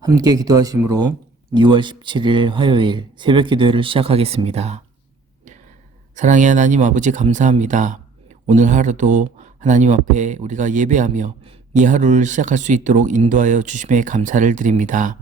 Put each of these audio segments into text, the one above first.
함께 기도하심으로 2월 17일 화요일 새벽 기도회를 시작하겠습니다. 사랑의 하나님 아버지 감사합니다. 오늘 하루도 하나님 앞에 우리가 예배하며 이 하루를 시작할 수 있도록 인도하여 주심에 감사를 드립니다.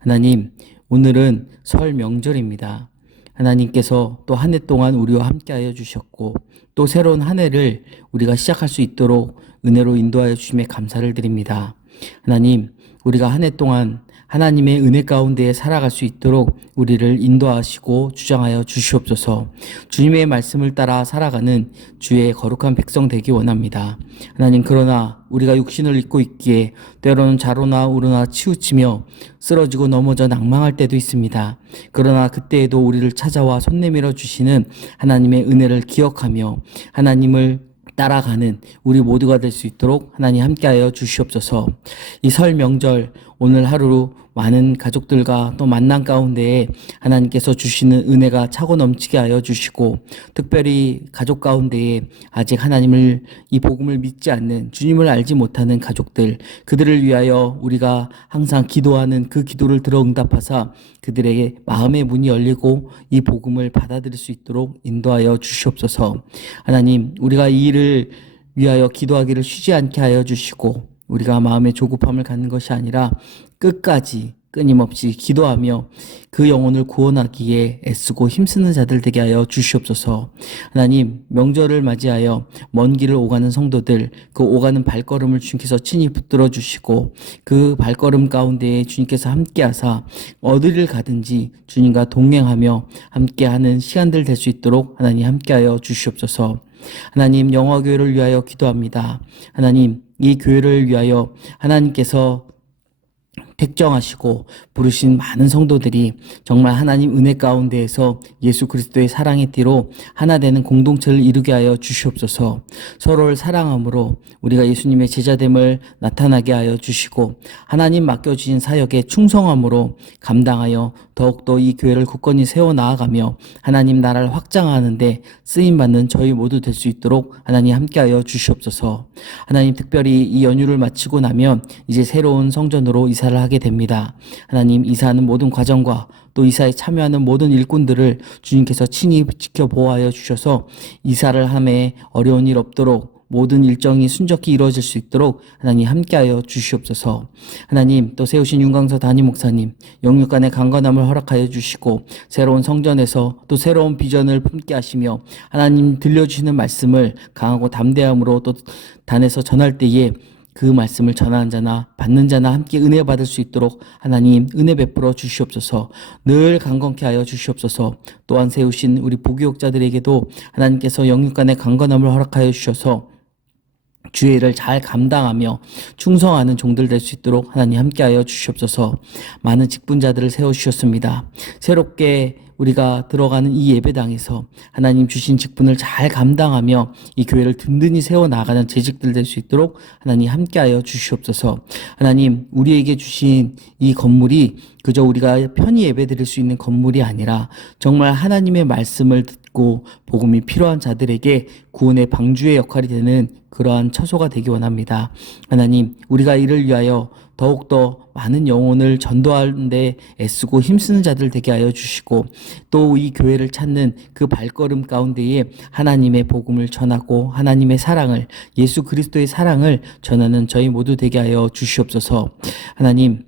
하나님, 오늘은 설 명절입니다. 하나님께서 또 한 해 동안 우리와 함께하여 주셨고 또 새로운 한 해를 우리가 시작할 수 있도록 은혜로 인도하여 주심에 감사를 드립니다. 하나님, 우리가 한 해 동안 하나님의 은혜 가운데 살아갈 수 있도록 우리를 인도하시고 주장하여 주시옵소서. 주님의 말씀을 따라 살아가는 주의 거룩한 백성 되기 원합니다. 하나님 그러나 우리가 육신을 입고 있기에 때로는 자로나 우르나 치우치며 쓰러지고 넘어져 낭망할 때도 있습니다. 그러나 그때에도 우리를 찾아와 손 내밀어 주시는 하나님의 은혜를 기억하며 하나님을 따라가는 우리 모두가 될 수 있도록 하나님 함께하여 주시옵소서. 이 설 명절 오늘 하루 많은 가족들과 또 만남 가운데에 하나님께서 주시는 은혜가 차고 넘치게 하여 주시고 특별히 가족 가운데에 아직 하나님을 이 복음을 믿지 않는 주님을 알지 못하는 가족들 그들을 위하여 우리가 항상 기도하는 그 기도를 들어 응답하사 그들에게 마음의 문이 열리고 이 복음을 받아들일 수 있도록 인도하여 주시옵소서. 하나님 우리가 이 일을 위하여 기도하기를 쉬지 않게 하여 주시고 우리가 마음의 조급함을 갖는 것이 아니라 끝까지 끊임없이 기도하며 그 영혼을 구원하기에 애쓰고 힘쓰는 자들 되게 하여 주시옵소서. 하나님, 명절을 맞이하여 먼 길을 오가는 성도들, 그 오가는 발걸음을 주님께서 친히 붙들어 주시고 그 발걸음 가운데에 주님께서 함께하사 어디를 가든지 주님과 동행하며 함께하는 시간들 될 수 있도록 하나님 함께하여 주시옵소서. 하나님, 영화교회를 위하여 기도합니다. 하나님, 이 교회를 위하여 하나님께서 택정하시고 부르신 많은 성도들이 정말 하나님 은혜 가운데에서 예수 그리스도의 사랑의 띠로 하나 되는 공동체를 이루게 하여 주시옵소서. 서로를 사랑함으로 우리가 예수님의 제자됨을 나타나게 하여 주시고 하나님 맡겨 주신 사역에 충성함으로 감당하여 더욱더 이 교회를 굳건히 세워 나아가며 하나님 나라를 확장하는데 쓰임 받는 저희 모두 될 수 있도록 하나님 함께하여 주시옵소서. 하나님 특별히 이 연휴를 마치고 나면 이제 새로운 성전으로 이사를 하게 됩니다. 하나님 이사하는 모든 과정과 또 이사에 참여하는 모든 일꾼들을 주님께서 친히 지켜 보호하여 주셔서 이사를 함에 어려운 일 없도록 모든 일정이 순적히 이루어질 수 있도록 하나님 함께하여 주시옵소서. 하나님 또 세우신 윤광서 담임 목사님 영육간의 강건함을 허락하여 주시고 새로운 성전에서 또 새로운 비전을 품게 하시며 하나님 들려주시는 말씀을 강하고 담대함으로 또 단에서 전할 때에 그 말씀을 전하는 자나 받는 자나 함께 은혜 받을 수 있도록 하나님 은혜 베풀어 주시옵소서. 늘 강건케 하여 주시옵소서. 또한 세우신 우리 부교육자들에게도 하나님께서 영육간의 강건함을 허락하여 주셔서 주의 일을 잘 감당하며 충성하는 종들 될 수 있도록 하나님 함께하여 주시옵소서. 많은 직분자들을 세워주셨습니다. 새롭게 우리가 들어가는 이 예배당에서 하나님 주신 직분을 잘 감당하며 이 교회를 든든히 세워 나가는 재직들 될 수 있도록 하나님 함께하여 주시옵소서 하나님 우리에게 주신 이 건물이 그저 우리가 편히 예배드릴 수 있는 건물이 아니라 정말 하나님의 말씀을 듣고 복음이 필요한 자들에게 구원의 방주의 역할이 되는 그러한 처소가 되기 원합니다. 하나님, 우리가 이를 위하여 더욱더 많은 영혼을 전도하는데 애쓰고 힘쓰는 자들 되게 하여 주시고 또 이 교회를 찾는 그 발걸음 가운데에 하나님의 복음을 전하고 하나님의 사랑을 예수 그리스도의 사랑을 전하는 저희 모두 되게 하여 주시옵소서. 하나님,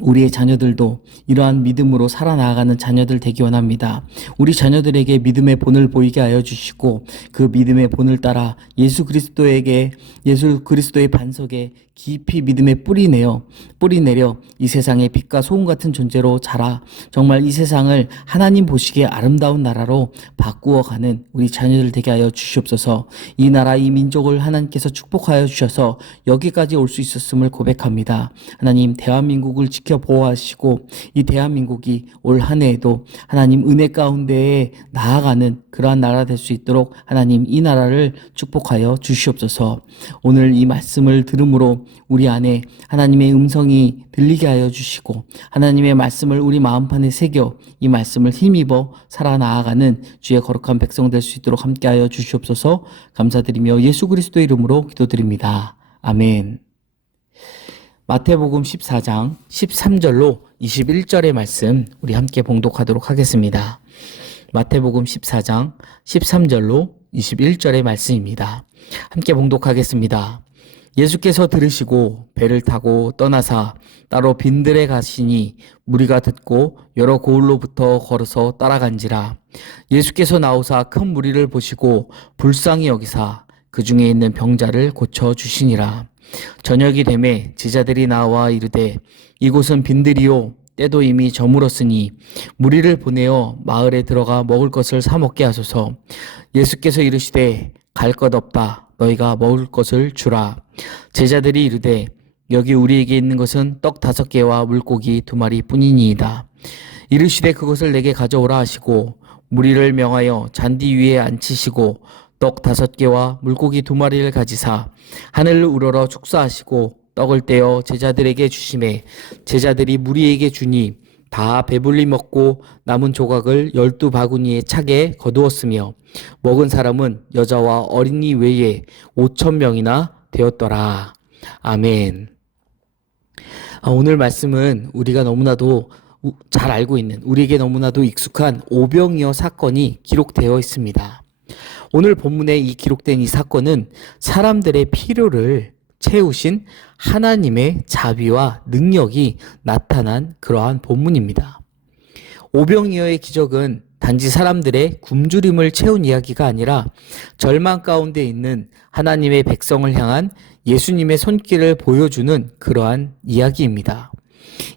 우리의 자녀들도 이러한 믿음으로 살아나가는 자녀들 되기 원합니다. 우리 자녀들에게 믿음의 본을 보이게 하여 주시고 그 믿음의 본을 따라 예수 그리스도에게 예수 그리스도의 반석에 깊이 믿음의 뿌리 내어 뿌리 내려 이 세상의 빛과 소금 같은 존재로 자라 정말 이 세상을 하나님 보시기에 아름다운 나라로 바꾸어 가는 우리 자녀들 되게 하여 주시옵소서. 이 나라 이 민족을 하나님께서 축복하여 주셔서 여기까지 올 수 있었음을 고백합니다. 하나님 대한민국을 지켜 보호하시고 이 대한민국이 올 한 해에도 하나님 은혜 가운데에 나아가는 그러한 나라 될 수 있도록 하나님 이 나라를 축복하여 주시옵소서. 오늘 이 말씀을 들음으로 우리 안에 하나님의 음성이 들리게 하여 주시고 하나님의 말씀을 우리 마음판에 새겨 이 말씀을 힘입어 살아 나아가는 주의 거룩한 백성 될 수 있도록 함께하여 주시옵소서 감사드리며 예수 그리스도 이름으로 기도드립니다. 아멘. 마태복음 14장 13절로 21절의 말씀 우리 함께 봉독하도록 하겠습니다. 마태복음 14장 13절로 21절의 말씀입니다. 함께 봉독하겠습니다. 예수께서 들으시고 배를 타고 떠나사 따로 빈들에 가시니 무리가 듣고 여러 고을로부터 걸어서 따라간지라 예수께서 나오사 큰 무리를 보시고 불쌍히 여기사 그 중에 있는 병자를 고쳐 주시니라 저녁이 되매 제자들이 나와 이르되 이곳은 빈들이요. 때도 이미 저물었으니 무리를 보내어 마을에 들어가 먹을 것을 사 먹게 하소서. 예수께서 이르시되 갈 것 없다. 너희가 먹을 것을 주라. 제자들이 이르되 여기 우리에게 있는 것은 떡 다섯 개와 물고기 두 마리 뿐이니이다. 이르시되 그것을 내게 가져오라 하시고 무리를 명하여 잔디 위에 앉히시고 떡 다섯 개와 물고기 두 마리를 가지사 하늘을 우러러 축사하시고 떡을 떼어 제자들에게 주심에 제자들이 무리에게 주니 다 배불리 먹고 남은 조각을 열두 바구니에 차게 거두었으며 먹은 사람은 여자와 어린이 외에 오천 명이나 되었더라. 아멘. 아, 오늘 말씀은 우리가 너무나도 우- 잘 알고 있는 우리에게 너무나도 익숙한 오병이어 사건이 기록되어 있습니다. 오늘 본문에 이 기록된 이 사건은 사람들의 필요를 채우신 하나님의 자비와 능력이 나타난 그러한 본문입니다. 오병이어의 기적은 단지 사람들의 굶주림을 채운 이야기가 아니라 절망 가운데 있는 하나님의 백성을 향한 예수님의 손길을 보여주는 그러한 이야기입니다.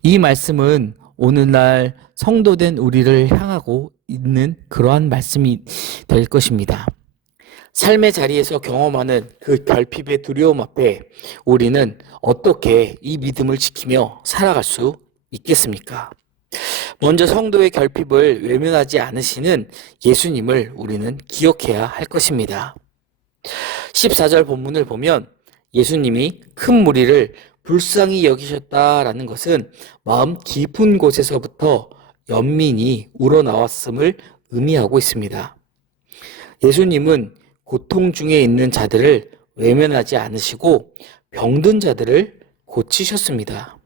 이 말씀은 오늘날 성도된 우리를 향하고 있는 그러한 말씀이 될 것입니다. 삶의 자리에서 경험하는 그 결핍의 두려움 앞에 우리는 어떻게 이 믿음을 지키며 살아갈 수 있겠습니까? 먼저 성도의 결핍을 외면하지 않으시는 예수님을 우리는 기억해야 할 것입니다. 14절 본문을 보면 예수님이 큰 무리를 불쌍히 여기셨다라는 것은 마음 깊은 곳에서부터 연민이 우러나왔음을 의미하고 있습니다. 예수님은 고통 중에 있는 자들을 외면하지 않으시고 병든 자들을 고치셨습니다.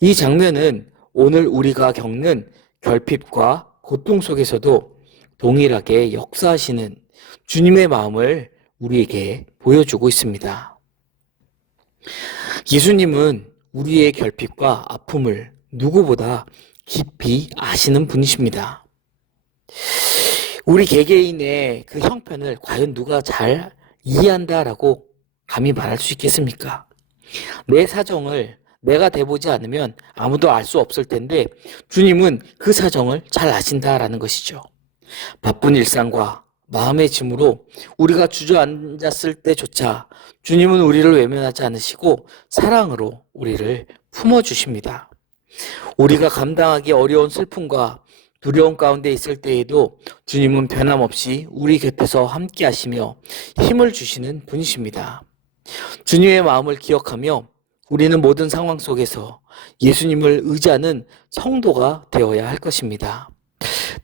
이 장면은 오늘 우리가 겪는 결핍과 고통 속에서도 동일하게 역사하시는 주님의 마음을 우리에게 보여주고 있습니다. 예수님은 우리의 결핍과 아픔을 누구보다 깊이 아시는 분이십니다. 우리 개개인의 그 형편을 과연 누가 잘 이해한다라고 감히 말할 수 있겠습니까? 내 사정을 내가 돼보지 않으면 아무도 알 수 없을 텐데 주님은 그 사정을 잘 아신다라는 것이죠. 바쁜 일상과 마음의 짐으로 우리가 주저앉았을 때조차 주님은 우리를 외면하지 않으시고 사랑으로 우리를 품어주십니다. 우리가 감당하기 어려운 슬픔과 두려움 가운데 있을 때에도 주님은 변함없이 우리 곁에서 함께 하시며 힘을 주시는 분이십니다. 주님의 마음을 기억하며 우리는 모든 상황 속에서 예수님을 의지하는 성도가 되어야 할 것입니다.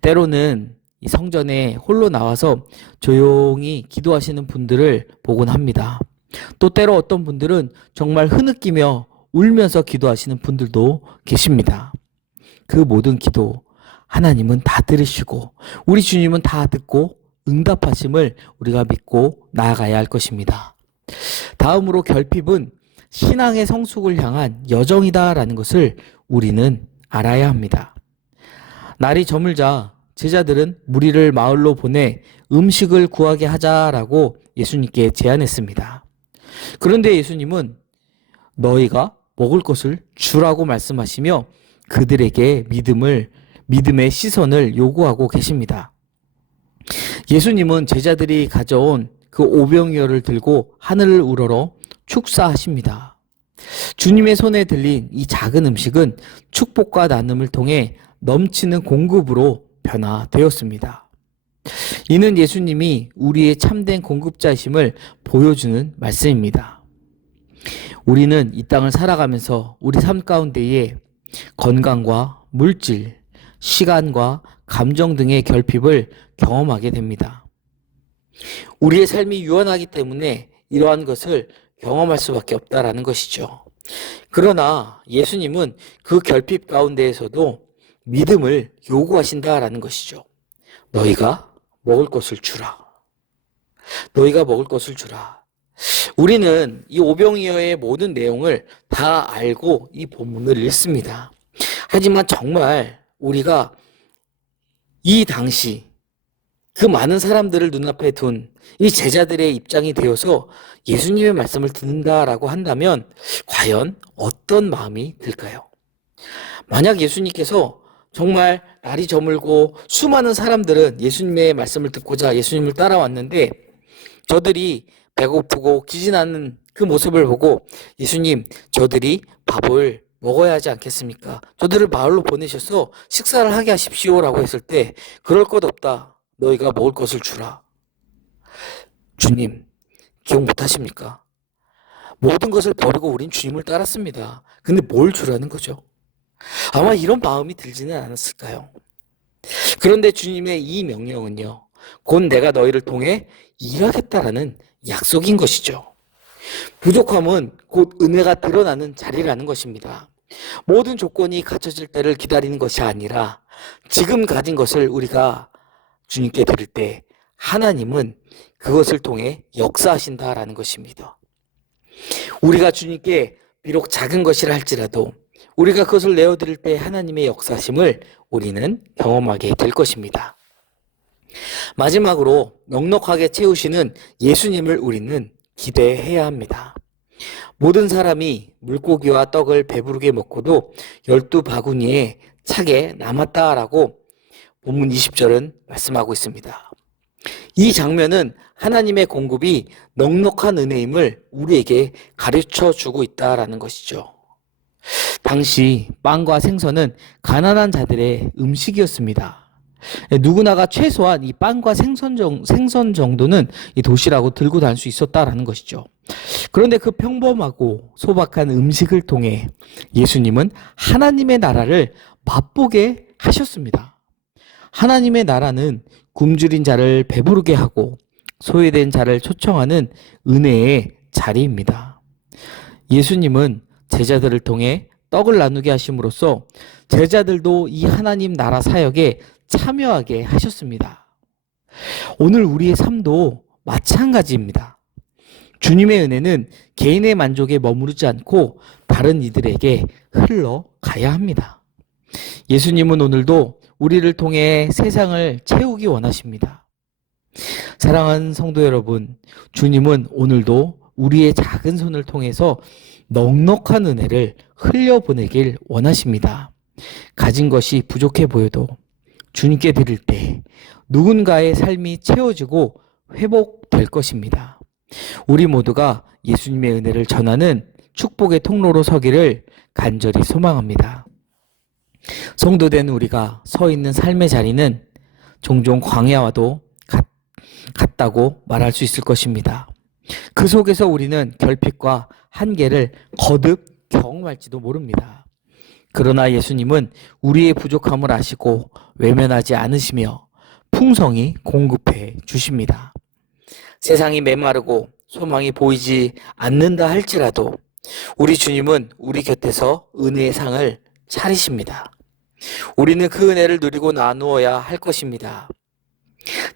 때로는 이 성전에 홀로 나와서 조용히 기도하시는 분들을 보곤 합니다. 또 때로 어떤 분들은 정말 흐느끼며 울면서 기도하시는 분들도 계십니다. 그 모든 기도 하나님은 다 들으시고 우리 주님은 다 듣고 응답하심을 우리가 믿고 나아가야 할 것입니다. 다음으로 결핍은 신앙의 성숙을 향한 여정이다라는 것을 우리는 알아야 합니다. 날이 저물자 제자들은 무리를 마을로 보내 음식을 구하게 하자라고 예수님께 제안했습니다. 그런데 예수님은 너희가 먹을 것을 주라고 말씀하시며 그들에게 믿음을 믿음의 시선을 요구하고 계십니다. 예수님은 제자들이 가져온 그 오병이어를 들고 하늘을 우러러 축사하십니다. 주님의 손에 들린 이 작은 음식은 축복과 나눔을 통해 넘치는 공급으로 변화되었습니다. 이는 예수님이 우리의 참된 공급자이심을 보여주는 말씀입니다. 우리는 이 땅을 살아가면서 우리 삶 가운데에 건강과 물질, 시간과 감정 등의 결핍을 경험하게 됩니다. 우리의 삶이 유한하기 때문에 이러한 것을 경험할 수밖에 없다라는 것이죠. 그러나 예수님은 그 결핍 가운데에서도 믿음을 요구하신다라는 것이죠. 너희가 먹을 것을 주라. 너희가 먹을 것을 주라. 우리는 이 오병이어의 모든 내용을 다 알고 이 본문을 읽습니다. 하지만 정말 우리가 이 당시 그 많은 사람들을 눈앞에 둔 이 제자들의 입장이 되어서 예수님의 말씀을 듣는다라고 한다면 과연 어떤 마음이 들까요? 만약 예수님께서 정말 날이 저물고 수많은 사람들은 예수님의 말씀을 듣고자 예수님을 따라왔는데 저들이 배고프고 기진하는 그 모습을 보고 예수님 저들이 밥을 먹어야 하지 않겠습니까? 저들을 마을로 보내셔서 식사를 하게 하십시오라고 했을 때 그럴 것 없다. 너희가 먹을 것을 주라. 주님, 기억 못 하십니까? 모든 것을 버리고 우린 주님을 따랐습니다. 근데 뭘 주라는 거죠? 아마 이런 마음이 들지는 않았을까요? 그런데 주님의 이 명령은요, 곧 내가 너희를 통해 일하겠다라는 약속인 것이죠. 부족함은 곧 은혜가 드러나는 자리라는 것입니다. 모든 조건이 갖춰질 때를 기다리는 것이 아니라 지금 가진 것을 우리가 주님께 드릴 때 하나님은 그것을 통해 역사하신다라는 것입니다. 우리가 주님께 비록 작은 것이라 할지라도 우리가 그것을 내어드릴 때 하나님의 역사심을 우리는 경험하게 될 것입니다. 마지막으로 넉넉하게 채우시는 예수님을 우리는 기대해야 합니다. 모든 사람이 물고기와 떡을 배부르게 먹고도 열두 바구니에 차게 남았다라고 본문 20절은 말씀하고 있습니다. 이 장면은 하나님의 공급이 넉넉한 은혜임을 우리에게 가르쳐 주고 있다라는 것이죠. 당시 빵과 생선은 가난한 자들의 음식이었습니다. 누구나가 최소한 이 빵과 생선, 정, 생선 정도는 이 도시락으로 들고 다닐 수 있었다라는 것이죠. 그런데 그 평범하고 소박한 음식을 통해 예수님은 하나님의 나라를 맛보게 하셨습니다. 하나님의 나라는 굶주린 자를 배부르게 하고 소외된 자를 초청하는 은혜의 자리입니다. 예수님은 제자들을 통해 떡을 나누게 하심으로써 제자들도 이 하나님 나라 사역에 참여하게 하셨습니다. 오늘 우리의 삶도 마찬가지입니다. 주님의 은혜는 개인의 만족에 머무르지 않고 다른 이들에게 흘러가야 합니다. 예수님은 오늘도 우리를 통해 세상을 채우기 원하십니다. 사랑하는 성도 여러분, 주님은 오늘도 우리의 작은 손을 통해서 넉넉한 은혜를 흘려보내길 원하십니다. 가진 것이 부족해 보여도 주님께 드릴 때 누군가의 삶이 채워지고 회복될 것입니다. 우리 모두가 예수님의 은혜를 전하는 축복의 통로로 서기를 간절히 소망합니다. 성도된 우리가 서 있는 삶의 자리는 종종 광야와도 같, 같다고 말할 수 있을 것입니다. 그 속에서 우리는 결핍과 한계를 거듭 경험할지도 모릅니다. 그러나 예수님은 우리의 부족함을 아시고 외면하지 않으시며 풍성히 공급해 주십니다. 세상이 메마르고 소망이 보이지 않는다 할지라도 우리 주님은 우리 곁에서 은혜의 상을 차리십니다. 우리는 그 은혜를 누리고 나누어야 할 것입니다.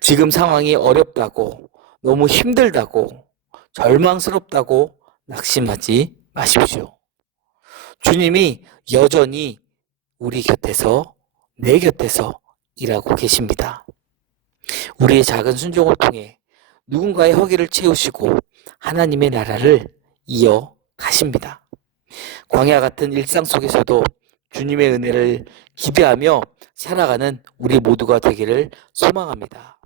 지금 상황이 어렵다고, 너무 힘들다고, 절망스럽다고 낙심하지 마십시오. 주님이 여전히 우리 곁에서, 내 곁에서 일하고 계십니다. 우리의 작은 순종을 통해 누군가의 허기를 채우시고 하나님의 나라를 이어 가십니다. 광야 같은 일상 속에서도 주님의 은혜를 기대하며 살아가는 우리 모두가 되기를 소망합니다.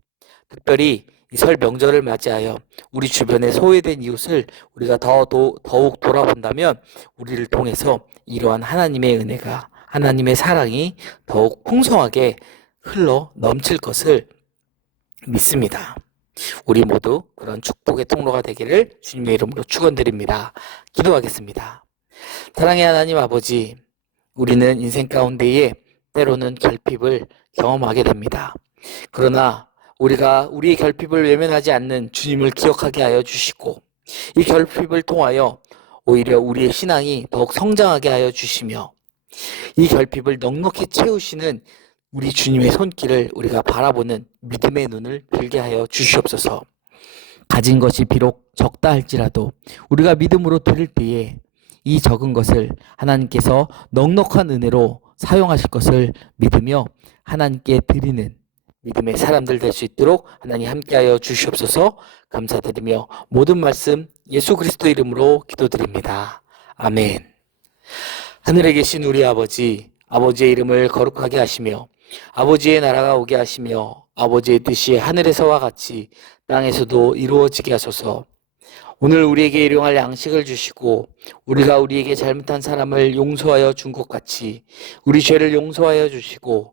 특별히 설 명절을 맞이하여 우리 주변에 소외된 이웃을 우리가 더, 도, 더욱 돌아본다면 우리를 통해서 이러한 하나님의 은혜가 하나님의 사랑이 더욱 풍성하게 흘러 넘칠 것을 믿습니다. 우리 모두 그런 축복의 통로가 되기를 주님의 이름으로 축원드립니다. 기도하겠습니다. 사랑의 하나님 아버지, 우리는 인생 가운데에 때로는 결핍을 경험하게 됩니다. 그러나 우리가 우리의 결핍을 외면하지 않는 주님을 기억하게 하여 주시고 이 결핍을 통하여 오히려 우리의 신앙이 더욱 성장하게 하여 주시며 이 결핍을 넉넉히 채우시는 우리 주님의 손길을 우리가 바라보는 믿음의 눈을 들게 하여 주시옵소서. 가진 것이 비록 적다 할지라도 우리가 믿음으로 드릴 때에 이 적은 것을 하나님께서 넉넉한 은혜로 사용하실 것을 믿으며 하나님께 드리는 믿음의 사람들 될 수 있도록 하나님 함께하여 주시옵소서 감사드리며 모든 말씀 예수 그리스도 이름으로 기도드립니다. 아멘. 하늘에 계신 우리 아버지, 아버지의 이름을 거룩하게 하시며 아버지의 나라가 오게 하시며 아버지의 뜻이 하늘에서와 같이 땅에서도 이루어지게 하소서. 오늘 우리에게 일용할 양식을 주시고 우리가 우리에게 잘못한 사람을 용서하여 준 것 같이 우리 죄를 용서하여 주시고